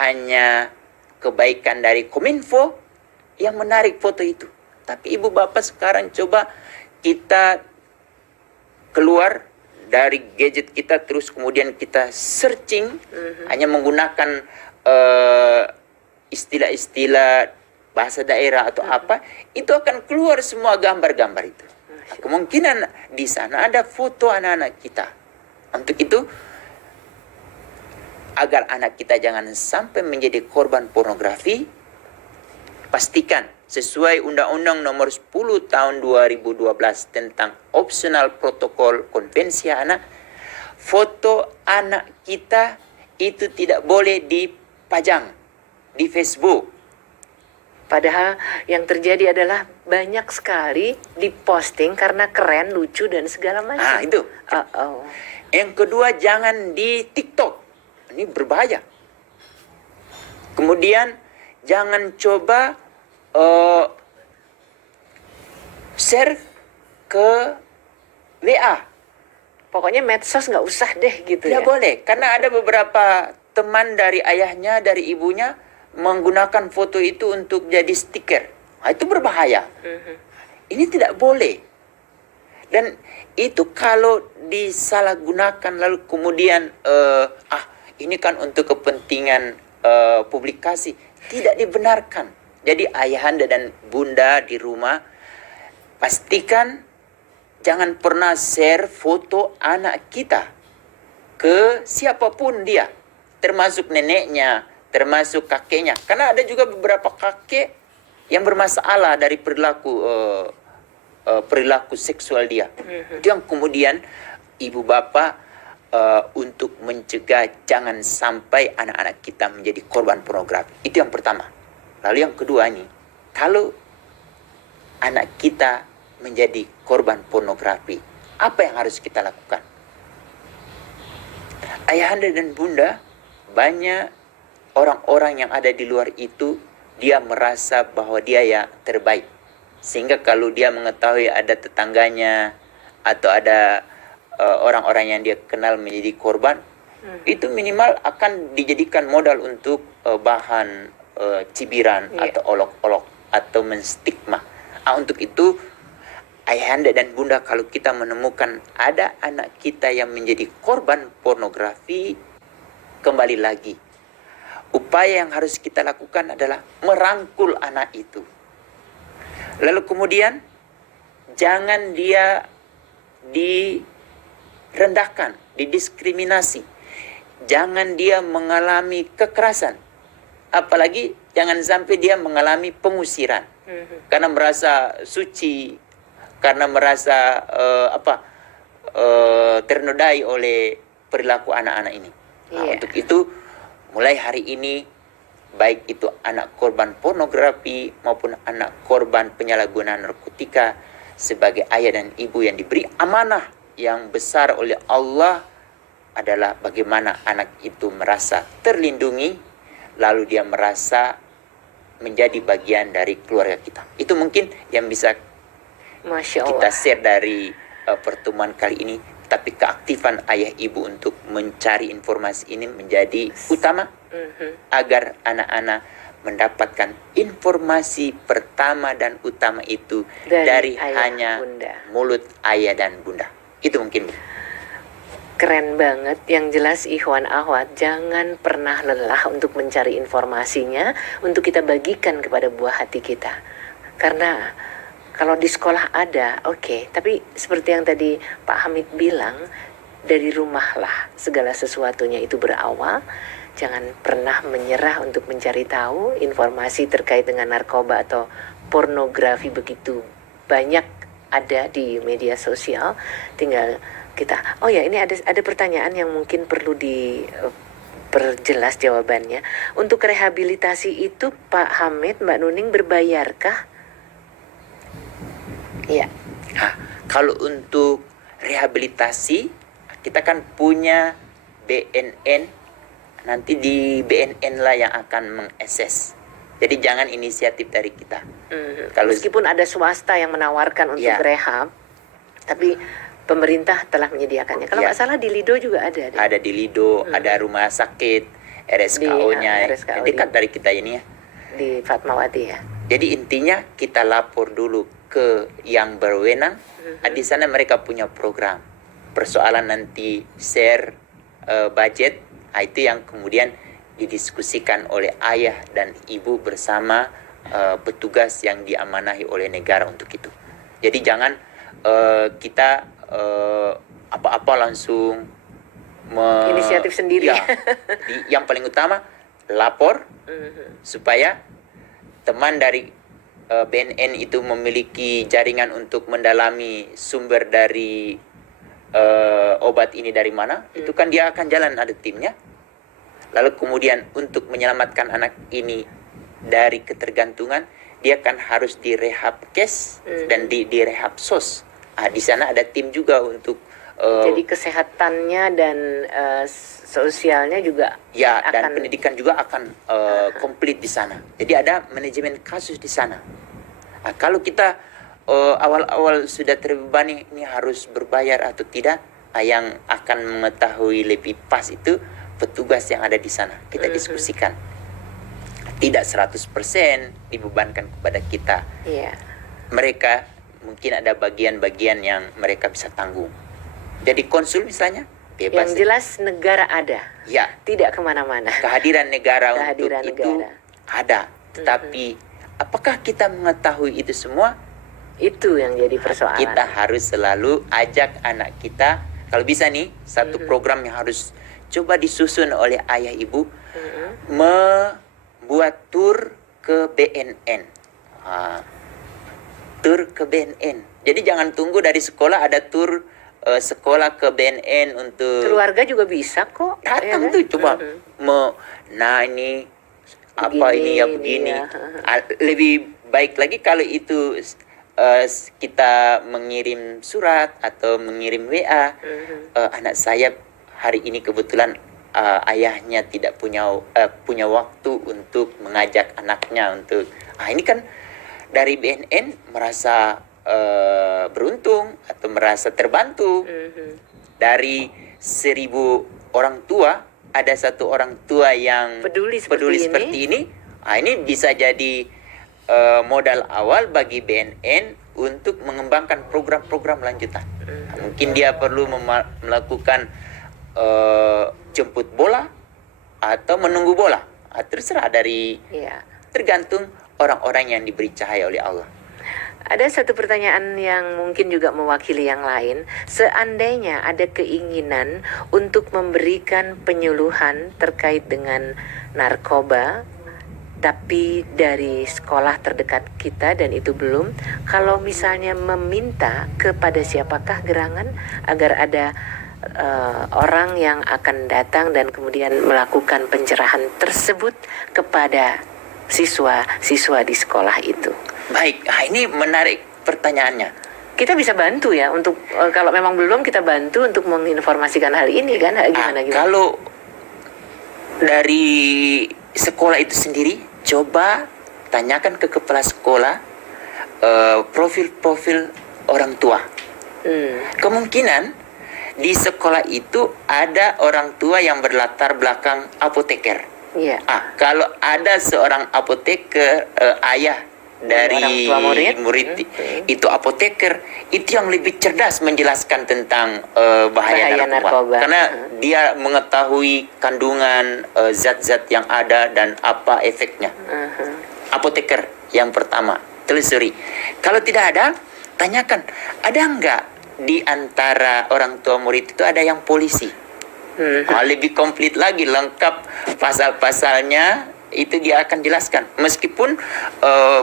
hanya kebaikan dari Kominfo yang menarik foto itu. Tapi ibu bapak sekarang coba kita keluar dari gadget kita terus kemudian kita searching hanya menggunakan istilah-istilah bahasa daerah atau apa, itu akan keluar semua gambar-gambar itu. Nah, kemungkinan di sana ada foto anak-anak kita. Untuk itu agar anak kita jangan sampai menjadi korban pornografi, pastikan sesuai Undang-Undang Nomor 10 Tahun 2012 tentang Opsional Protokol Konvensi Anak, foto anak kita itu tidak boleh dipajang di Facebook. Padahal yang terjadi adalah banyak sekali diposting karena keren, lucu dan segala macam. Ah, itu. Oh, oh. Yang kedua, jangan di TikTok. Ini berbahaya. Kemudian jangan coba share ke WA. Pokoknya medsos nggak usah deh gitu Tidak ya. boleh, karena ada beberapa teman dari ayahnya, dari ibunya menggunakan foto itu untuk jadi stiker. Nah, itu berbahaya. Ini tidak boleh. Dan itu kalau disalahgunakan lalu kemudian ini kan untuk kepentingan publikasi, tidak dibenarkan. Jadi ayahanda dan bunda di rumah pastikan jangan pernah share foto anak kita ke siapapun dia, termasuk neneknya, termasuk kakeknya. Karena ada juga beberapa kakek yang bermasalah dari perilaku seksual dia. Itu yang kemudian ibu bapak untuk mencegah jangan sampai anak-anak kita menjadi korban pornografi. Itu yang pertama. Lalu yang kedua nih, kalau anak kita menjadi korban pornografi, apa yang harus kita lakukan? Ayahanda dan bunda, banyak orang-orang yang ada di luar itu, dia merasa bahwa dia yang terbaik. Sehingga kalau dia mengetahui ada tetangganya atau ada orang-orang yang dia kenal menjadi korban, itu minimal akan dijadikan modal untuk bahan cibiran atau olok-olok atau menstigma. Untuk itu ayahanda dan bunda, kalau kita menemukan ada anak kita yang menjadi korban pornografi, kembali lagi upaya yang harus kita lakukan adalah merangkul anak itu. Lalu kemudian jangan dia direndahkan, didiskriminasi. Jangan dia mengalami kekerasan. Apalagi jangan sampai dia mengalami pengusiran. Karena merasa suci, karena merasa ternodai oleh perilaku anak-anak ini. Nah, untuk itu mulai hari ini, baik itu anak korban pornografi maupun anak korban penyalahgunaan narkotika, sebagai ayah dan ibu yang diberi amanah yang besar oleh Allah adalah bagaimana anak itu merasa terlindungi, lalu dia merasa menjadi bagian dari keluarga kita. Itu mungkin yang bisa Masya Allah. kita share dari pertemuan kali ini. Tapi keaktifan ayah ibu untuk mencari informasi ini menjadi utama agar anak-anak mendapatkan informasi pertama dan utama itu dari hanya bunda. mulut ayah dan bunda. Itu mungkin. Keren banget. Yang jelas ikhwan akhwat, jangan pernah lelah untuk mencari informasinya, untuk kita bagikan kepada buah hati kita. Karena kalau di sekolah ada, oke. Tapi seperti yang tadi Pak Hamid bilang, dari rumahlah segala sesuatunya itu berawal. Jangan pernah menyerah untuk mencari tahu informasi terkait dengan narkoba atau pornografi begitu banyak ada di media sosial. Tinggal kita, oh ya, ini ada pertanyaan yang mungkin perlu diperjelas jawabannya. Untuk rehabilitasi itu Pak Hamid, Mbak Nuning, berbayarkah? Iya. Nah, kalau untuk rehabilitasi, kita kan punya BNN, nanti di BNN lah yang akan mengakses. Jadi jangan inisiatif dari kita. Kalau Meskipun ada swasta yang menawarkan untuk Ya. rehab, tapi pemerintah telah menyediakannya. Kalau Ya. nggak salah di Lido juga ada. ada di Lido, ada rumah sakit, RSKO-nya, RSKO dekat dari kita ini ya. Di Fatmawati ya. Jadi intinya kita lapor dulu ke yang berwenang. Di sana mereka punya program. Persoalan nanti share budget, itu yang kemudian didiskusikan oleh ayah dan ibu bersama petugas yang diamanahi oleh negara untuk itu. Jadi jangan kita apa-apa langsung Inisiatif sendiri. Ya, yang paling utama lapor supaya teman dari BNN itu memiliki jaringan untuk mendalami sumber dari obat ini dari mana. Itu kan dia akan jalan, ada timnya. Lalu kemudian untuk menyelamatkan anak ini dari ketergantungan, dia kan harus direhab kes dan di rehab sos. Di sana ada tim juga untuk Jadi kesehatannya dan sosialnya juga ya, dan akan pendidikan juga akan komplit di sana. Jadi ada manajemen kasus di sana. Nah, kalau kita awal-awal sudah terbebani ini harus berbayar atau tidak, yang akan mengetahui lebih pas itu petugas yang ada di sana. Kita diskusikan. Tidak 100% dibebankan kepada kita. Iya. Mereka mungkin ada bagian-bagian yang mereka bisa tanggung. Jadi konsul misalnya bebas. Yang jelas negara ada. Ya, Tidak kemana-mana. kehadiran negara Kehadiran untuk itu negara. ada. Tetapi apakah kita mengetahui itu semua? Itu yang jadi persoalan. Kita harus selalu ajak anak kita. Kalau bisa nih, satu program yang harus coba disusun oleh ayah ibu, membuat tur ke BNN. Tur ke BNN. Jadi jangan tunggu dari sekolah ada tur sekolah ke BNN untuk Keluarga juga bisa kok. datang ya kan? tuh coba nah ini apa Begini, ini ya begini. ya. Lebih baik lagi kalau itu kita mengirim surat atau mengirim WA. Anak saya hari ini kebetulan ayahnya tidak punya waktu untuk mengajak anaknya untuk ini kan dari BNN merasa beruntung atau merasa terbantu. Dari 1.000 orang tua ada satu orang tua yang Peduli seperti ini. Ini bisa jadi modal awal bagi BNN untuk mengembangkan program-program lanjutan. Mungkin dia perlu melakukan jemput bola atau menunggu bola. Terserah dari tergantung orang-orang yang diberi cahaya oleh Allah. Ada satu pertanyaan yang mungkin juga mewakili yang lain. Seandainya ada keinginan untuk memberikan penyuluhan terkait dengan narkoba, tapi dari sekolah terdekat kita dan itu belum, kalau misalnya meminta kepada siapakah gerangan agar ada orang yang akan datang dan kemudian melakukan pencerahan tersebut kepada siswa-siswa di sekolah itu. Baik, ini menarik pertanyaannya. Kita bisa bantu ya untuk kalau memang belum kita bantu untuk menginformasikan hal ini kan gimana. Kalau dari sekolah itu sendiri, coba tanyakan ke kepala sekolah profil-profil orang tua. Kemungkinan di sekolah itu ada orang tua yang berlatar belakang apoteker. Iya. Kalau ada seorang apoteker, ayah dari murid itu apoteker, itu yang lebih cerdas menjelaskan tentang bahaya narkoba. Karena dia mengetahui kandungan zat-zat yang ada dan apa efeknya. Apoteker yang pertama, telusuri. Kalau tidak ada, tanyakan, ada enggak di antara orang tua murid itu ada yang polisi? Lebih komplit lagi, lengkap pasal-pasalnya. Itu dia akan jelaskan. Meskipun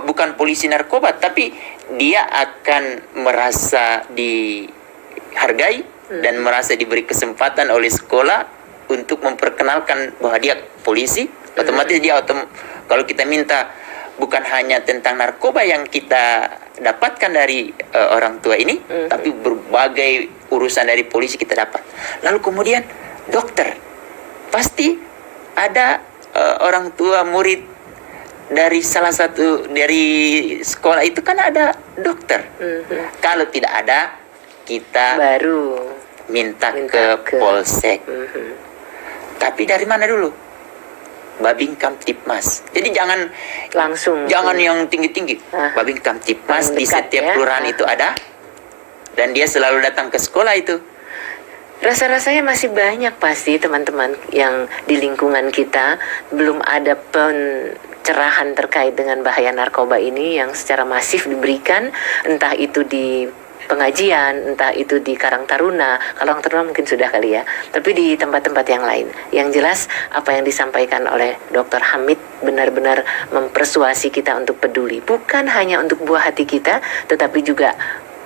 bukan polisi narkoba, tapi dia akan merasa dihargai dan merasa diberi kesempatan oleh sekolah untuk memperkenalkan bahwa dia polisi. Otomatis dia kalau kita minta bukan hanya tentang narkoba yang kita dapatkan dari orang tua ini, tapi berbagai urusan dari polisi kita dapat. Lalu kemudian dokter, pasti ada orang tua murid dari salah satu dari sekolah itu kan ada dokter. Kalau tidak ada, kita Baru minta ke polsek. Tapi dari mana dulu? Babin Kamtipmas. Jadi jangan langsung yang tinggi-tinggi. Babin Kamtipmas Paling di dekat setiap ya. kelurahan itu ada, dan dia selalu datang ke sekolah itu. Rasa-rasanya masih banyak pasti teman-teman yang di lingkungan kita belum ada pencerahan terkait dengan bahaya narkoba ini yang secara masif diberikan, entah itu di pengajian, entah itu di Karang Taruna. Kalau Karang Taruna mungkin sudah kali ya, tapi di tempat-tempat yang lain. Yang jelas apa yang disampaikan oleh Dr. Hamid benar-benar mempersuasi kita untuk peduli, bukan hanya untuk buah hati kita, tetapi juga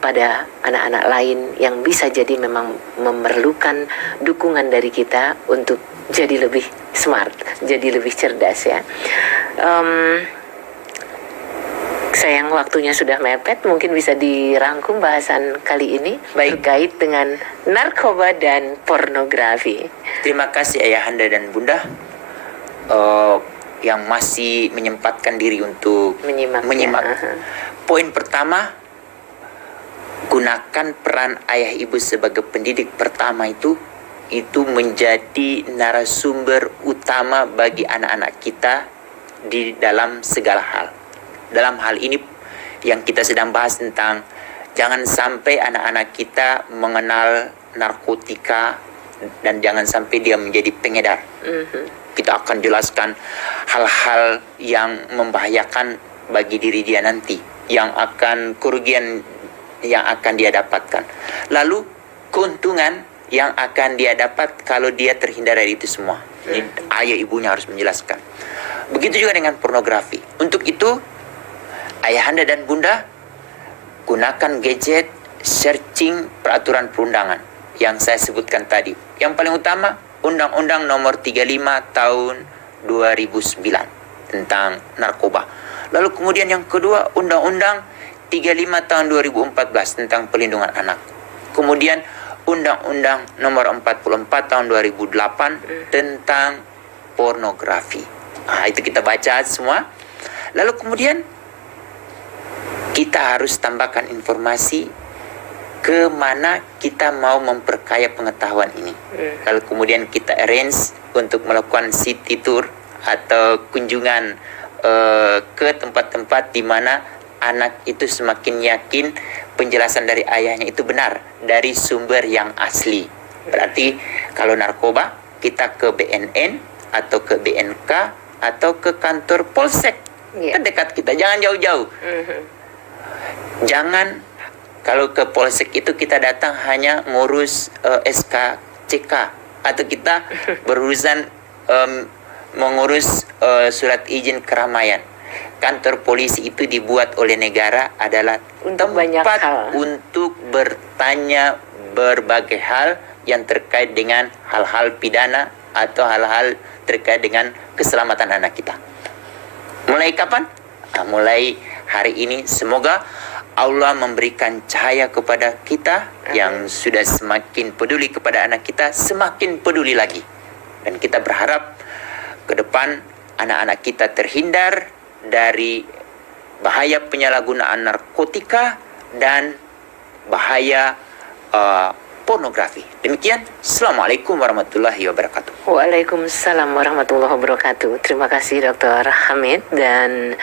pada anak-anak lain yang bisa jadi memang memerlukan dukungan dari kita untuk jadi lebih smart, jadi lebih cerdas ya. Sayang waktunya sudah mepet, mungkin bisa dirangkum bahasan kali ini. Baik. Terkait dengan narkoba dan pornografi. Terima kasih Ayahanda dan Bunda yang masih menyempatkan diri untuk menyimak. Poin pertama, gunakan peran ayah ibu sebagai pendidik pertama itu menjadi narasumber utama bagi anak-anak kita di dalam segala hal. Dalam hal ini yang kita sedang bahas tentang jangan sampai anak-anak kita mengenal narkotika dan jangan sampai dia menjadi pengedar. Kita akan jelaskan hal-hal yang membahayakan bagi diri dia nanti, yang akan kerugian yang akan dia dapatkan. Lalu keuntungan yang akan dia dapat kalau dia terhindar dari itu semua. Ini ayah ibunya harus menjelaskan. Begitu juga dengan pornografi. Untuk itu Ayahanda dan Bunda gunakan gadget searching peraturan perundangan yang saya sebutkan tadi. Yang paling utama Undang-Undang Nomor 35 Tahun 2009 tentang narkoba. Lalu kemudian yang kedua Undang-Undang 35 Tahun 2014 tentang pelindungan anak. Kemudian Undang-Undang Nomor 44 Tahun 2008 tentang pornografi. Itu kita baca semua. Lalu kemudian kita harus tambahkan informasi ke mana kita mau memperkaya pengetahuan ini. Lalu kemudian kita arrange untuk melakukan city tour atau kunjungan ke tempat-tempat di mana anak itu semakin yakin penjelasan dari ayahnya itu benar dari sumber yang asli. Berarti kalau narkoba kita ke BNN atau ke BNK atau ke kantor polsek terdekat kita, jangan jauh-jauh. Jangan kalau ke polsek itu kita datang hanya ngurus SKCK atau kita berurusan mengurus surat izin keramaian. Kantor polisi itu dibuat oleh negara adalah Untuk banyak tempat hal. untuk bertanya berbagai hal yang terkait dengan hal-hal pidana atau hal-hal terkait dengan keselamatan anak kita. Mulai kapan? Mulai hari ini. Semoga Allah memberikan cahaya kepada kita yang sudah semakin peduli kepada anak kita, semakin peduli lagi. Dan kita berharap ke depan anak-anak kita terhindar dari bahaya penyalahgunaan narkotika dan bahaya pornografi. Demikian, Assalamualaikum warahmatullahi wabarakatuh. Waalaikumsalam warahmatullahi wabarakatuh. Terima kasih Dr. Hamid dan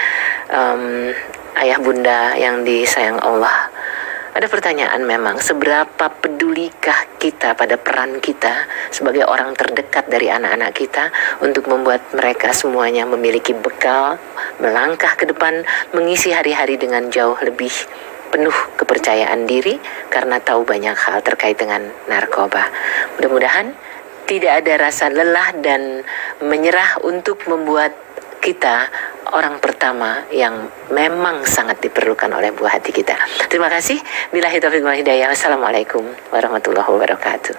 ayah bunda yang disayang Allah. Ada pertanyaan memang, seberapa pedulikah kita pada peran kita sebagai orang terdekat dari anak-anak kita untuk membuat mereka semuanya memiliki bekal, melangkah ke depan, mengisi hari-hari dengan jauh lebih penuh kepercayaan diri karena tahu banyak hal terkait dengan narkoba. Mudah-mudahan tidak ada rasa lelah dan menyerah untuk membuat kita orang pertama yang memang sangat diperlukan oleh buah hati kita. Terima kasih. Billahi taufiq wal hidayah. Wassalamualaikum warahmatullahi wabarakatuh.